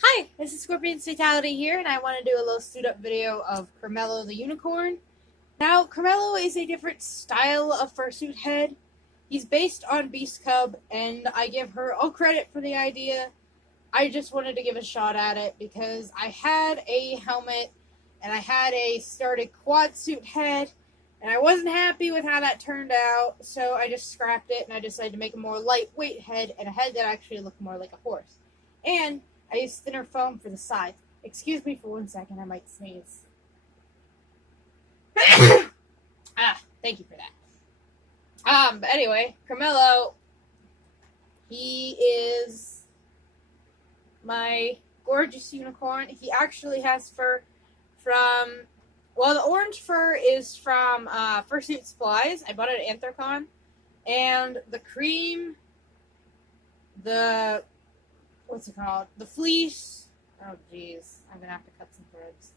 Hi, this is Scorpion Fatality here, and I want to do a little suit-up video of Creamello the unicorn. Now, Creamello is a different style of fursuit head. He's based on Beast Cub, and I give her all credit for the idea. I just wanted to give a shot at it because I had a helmet, and I had a started quad suit head, and I wasn't happy with how that turned out, so I just scrapped it, and I decided to make a more lightweight head, and a head that actually looked more like a horse. And I used thinner foam for the sides. Excuse me for 1 second, I might sneeze. Thank you for that. But anyway, Creamello, he is my gorgeous unicorn. He actually has fur from, well, the orange fur is from Fursuit Supplies. I bought it at Anthrocon. And the cream, what's it called? The fleece. Oh, jeez. I'm going to have to cut some threads.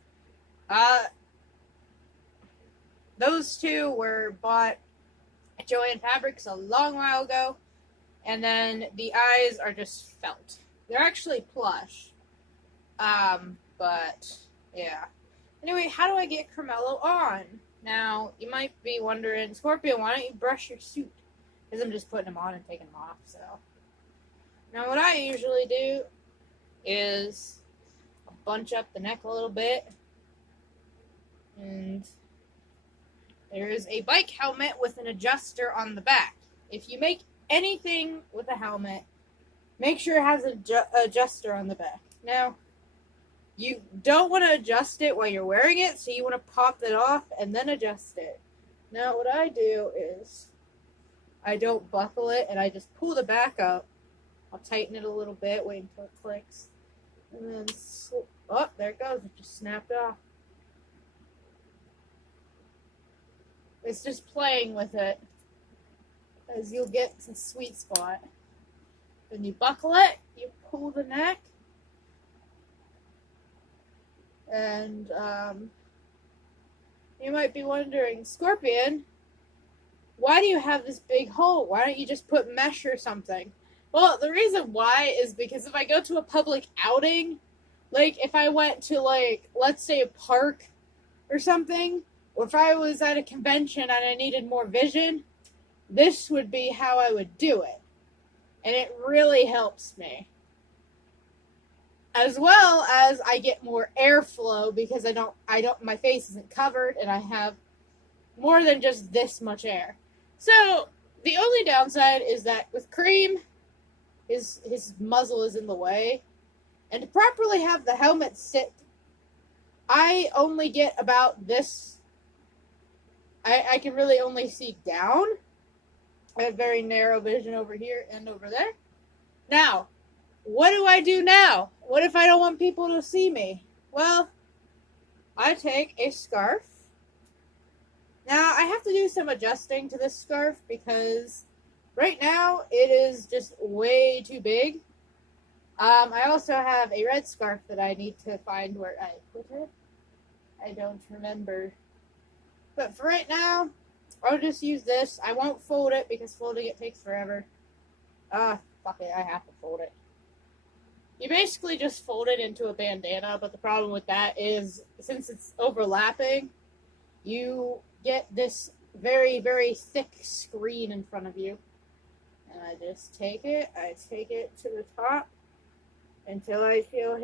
Those two were bought at Joann Fabrics a long while ago. And then the eyes are just felt. They're actually plush. But, yeah. Anyway, how do I get Creamello on? Now, you might be wondering, Scorpion, why don't you brush your suit? Because I'm just putting them on and taking them off, so. Now, what I usually do is bunch up the neck a little bit. And there is a bike helmet with an adjuster on the back. If you make anything with a helmet, make sure it has an adjuster on the back. Now, you don't want to adjust it while you're wearing it, so you want to pop it off and then adjust it. Now, what I do is I don't buckle it, and I just pull the back up. I'll tighten it a little bit, wait until it clicks. And then, oh, there it goes. It just snapped off. It's just playing with it, as you'll get to the sweet spot. When you buckle it, you pull the neck. And, you might be wondering, Scorpion, why do you have this big hole? Why don't you just put mesh or something? Well, the reason why is because if I go to a public outing, like if I went to, like, let's say a park or something, or if I was at a convention and I needed more vision, this would be how I would do it. And it really helps me. As well as I get more airflow because my face isn't covered and I have more than just this much air. So, the only downside is that with Cream, his muzzle is in the way. And to properly have the helmet sit, I only get about this. I can really only see down. I have very narrow vision over here and over there. Now, what do I do now? What if I don't want people to see me? Well, I take a scarf. Now, I have to do some adjusting to this scarf because right now, it is just way too big. I also have a red scarf that I need to find where I put it. I don't remember. But for right now, I'll just use this. I won't fold it because folding it takes forever. Fuck it, I have to fold it. You basically just fold it into a bandana, but the problem with that is, since it's overlapping, you get this very, very thick screen in front of you. And I just take it to the top until I feel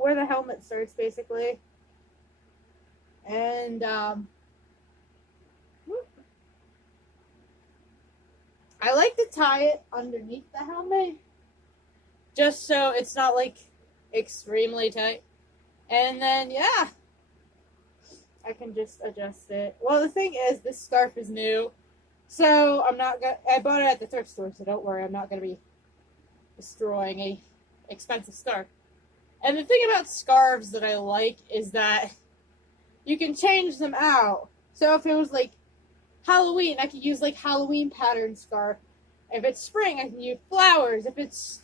where the helmet starts, basically. And, I like to tie it underneath the helmet, just so it's not, like, extremely tight. And then, yeah, I can just adjust it. Well, the thing is, this scarf is new. So, I bought it at the thrift store, so don't worry, I'm not going to be destroying a expensive scarf. And the thing about scarves that I like is that you can change them out. So if it was, like, Halloween, I could use, like, Halloween pattern scarf. If it's spring, I can use flowers. If it's,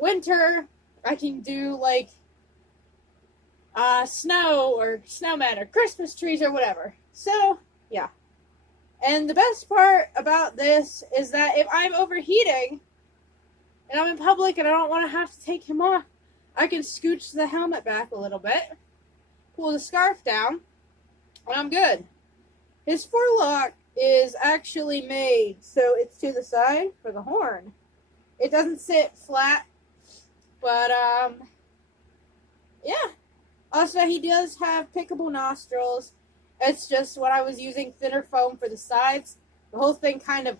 winter, I can do, like, snow or snowmen or Christmas trees or whatever. So, yeah. And the best part about this is that if I'm overheating and I'm in public and I don't want to have to take him off, I can scooch the helmet back a little bit, pull the scarf down, and I'm good. His forelock is actually made so it's to the side for the horn. It doesn't sit flat, but yeah. Also, he does have pickable nostrils. It's just when I was using thinner foam for the sides, the whole thing kind of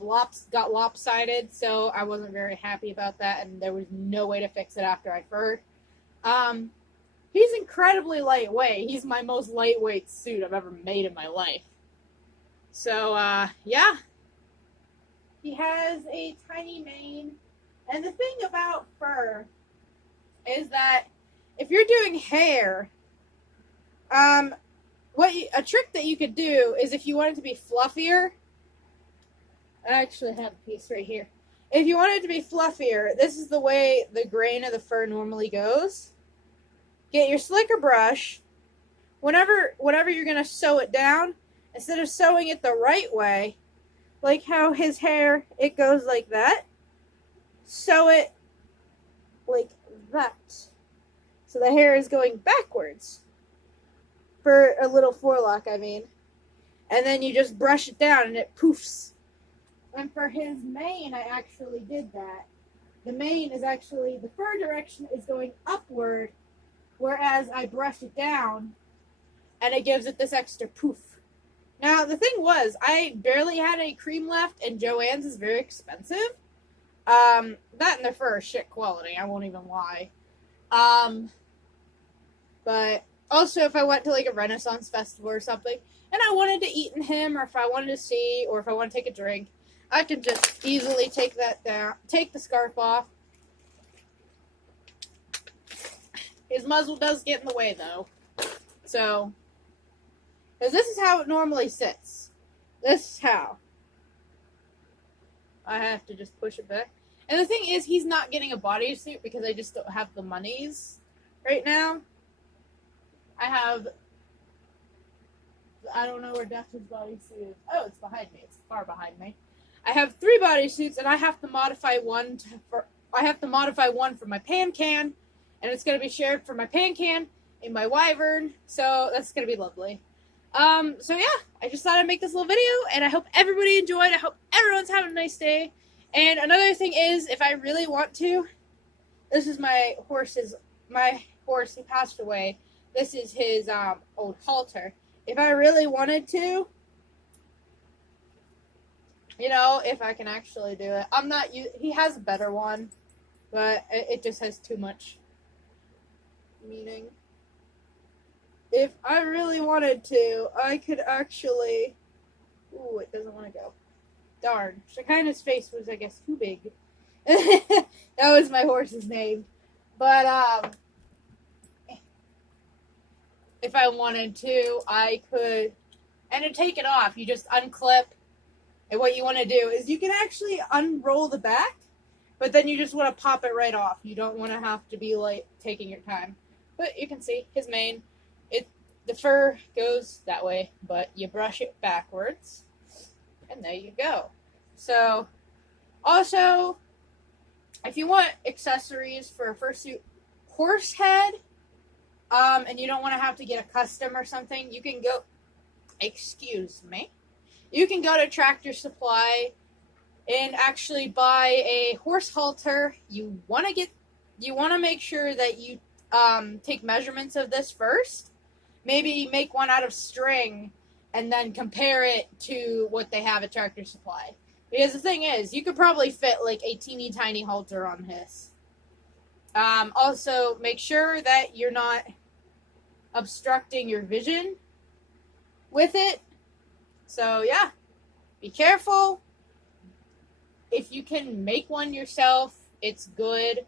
got lopsided, so I wasn't very happy about that, and there was no way to fix it after I furred. He's incredibly lightweight. He's my most lightweight suit I've ever made in my life. So, yeah. He has a tiny mane. And the thing about fur is that if you're doing hair, a trick that you could do is if you want it to be fluffier. I actually have a piece right here. If you want it to be fluffier, this is the way the grain of the fur normally goes. Get your slicker brush. Whenever you're going to sew it down, instead of sewing it the right way, like how his hair, it goes like that, sew it like that. So the hair is going backwards. For a little forelock, I mean. And then you just brush it down and it poofs. And for his mane, I actually did that. The mane is actually, the fur direction is going upward, whereas I brush it down and it gives it this extra poof. Now, the thing was, I barely had any cream left, and Joann's is very expensive. That and their fur is shit quality, I won't even lie. But also, if I went to like a Renaissance festival or something, and I wanted to eat in him, or if I wanted to see, or if I want to take a drink, I can just easily take that down, take the scarf off. His muzzle does get in the way, though. So, because this is how it normally sits. This is how. I have to just push it back. And the thing is, he's not getting a bodysuit because I just don't have the monies right now. I don't know where Daphne's bodysuit is. Oh, it's behind me. It's far behind me. I have 3 bodysuits, and I have to modify one for my pan can, and it's going to be shared for my pan can and my wyvern, so that's going to be lovely. So yeah, I just thought I'd make this little video, and I hope everybody enjoyed. I hope everyone's having a nice day. And another thing is, if I really want to, this is my horse, he passed away. This is his old halter. If I really wanted to, you know, if I can actually do it. He has a better one, but it just has too much meaning. If I really wanted to, I could actually... Ooh, it doesn't want to go. Darn. Shekinah's face was, I guess, too big. That was my horse's name. But, if I wanted to, I could... And to take it off, you just unclip. And what you want to do is you can actually unroll the back, but then you just want to pop it right off. You don't want to have to be, like, taking your time. But you can see his mane. The fur goes that way, but you brush it backwards, and there you go. So, also, if you want accessories for a fursuit horse head, and you don't want to have to get a custom or something, you can go, you can go to Tractor Supply and actually buy a horse halter. You want to make sure that you take measurements of this first. Maybe make one out of string and then compare it to what they have at Tractor Supply. Because the thing is, you could probably fit like a teeny tiny halter on his. Also, make sure that you're not obstructing your vision with it. So yeah, be careful. If you can make one yourself, it's good.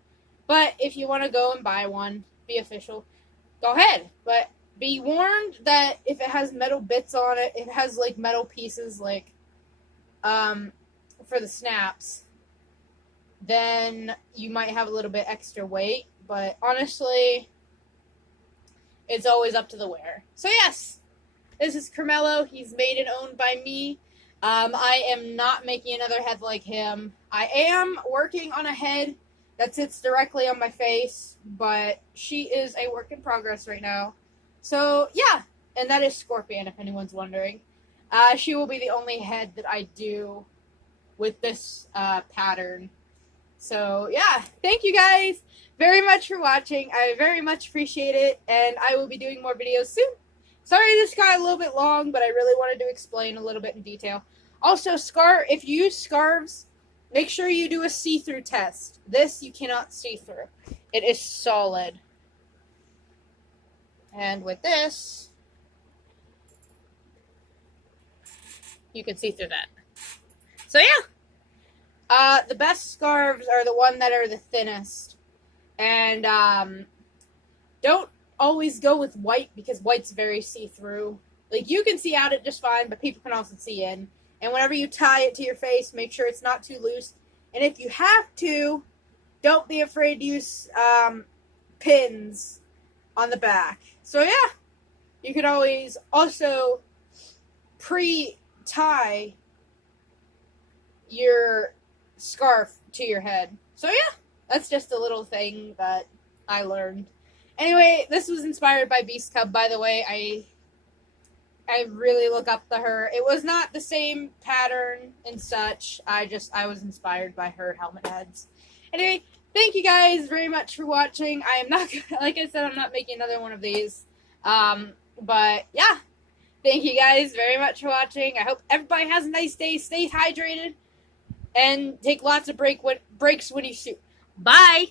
But if you want to go and buy one, be official, go ahead. But be warned that if it has metal bits on it, it has like metal pieces like for the snaps, then you might have a little bit extra weight. But honestly, it's always up to the wearer. So yes, this is Creamello. He's made and owned by me. I am not making another head like him. I am working on a head that sits directly on my face, but she is a work in progress right now. So, yeah, and that is Scorpion, if anyone's wondering. She will be the only head that I do with this pattern. So, yeah, thank you guys very much for watching. I very much appreciate it, and I will be doing more videos soon. Sorry this got a little bit long, but I really wanted to explain a little bit in detail. Also, if you use scarves, make sure you do a see-through test. This you cannot see through. It is solid. And with this, you can see through that. So yeah, the best scarves are the one that are the thinnest. And don't always go with white because white's very see-through. Like, you can see out it just fine, but people can also see in. And whenever you tie it to your face, make sure it's not too loose. And if you have to, don't be afraid to use pins on the back. So yeah, you can always also pre-tie your scarf to your head. So yeah, that's just a little thing that I learned. Anyway, this was inspired by Beast Cub, by the way. I really look up to her. It was not the same pattern and such. I was inspired by her helmet heads. Anyway, thank you guys very much for watching. I am not, like I said, I'm not making another one of these. But yeah, thank you guys very much for watching. I hope everybody has a nice day. Stay hydrated and take lots of breaks when you shoot. Bye!